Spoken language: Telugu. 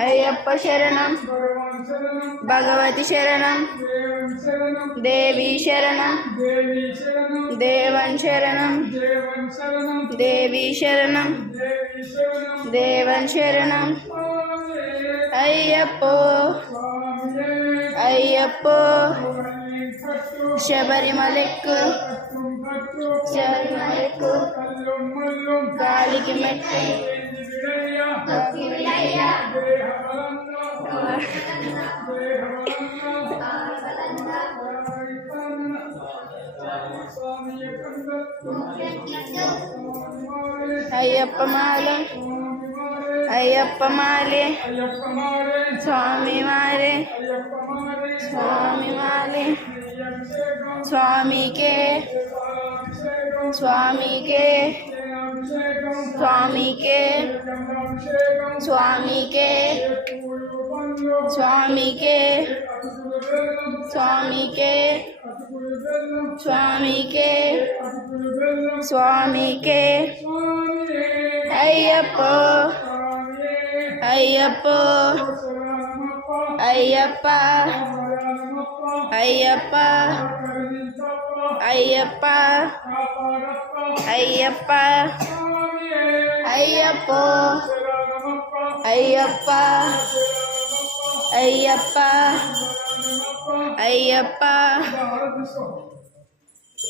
అయ్యప్ప శరణం భగవతి శరణం దేవి శరణం దేవన్ శరణం దేవి శరణం దేవన్ శరణం అయ్యప్పో అయ్యప్పో శబరిమలెక్కు శబరిమలెక్కు గాలికి మెట్టు అయ్యప్ప మాల అయ్యప్ప మాలే స్వామి మాలే స్వామి మాలే స్వామికే స్వామికే స్వామికే స్వామికే స్వామికే స్వామికే స్వామికే స్వామికే అయ్యప్ప అయ్యప్ప అయ్యప్ప అయ్యప్ప అయ్యప్ప అయ్యప్ప అయ్యప్ప అయ్యప్ప అయ్యప్ప అయ్యప్ప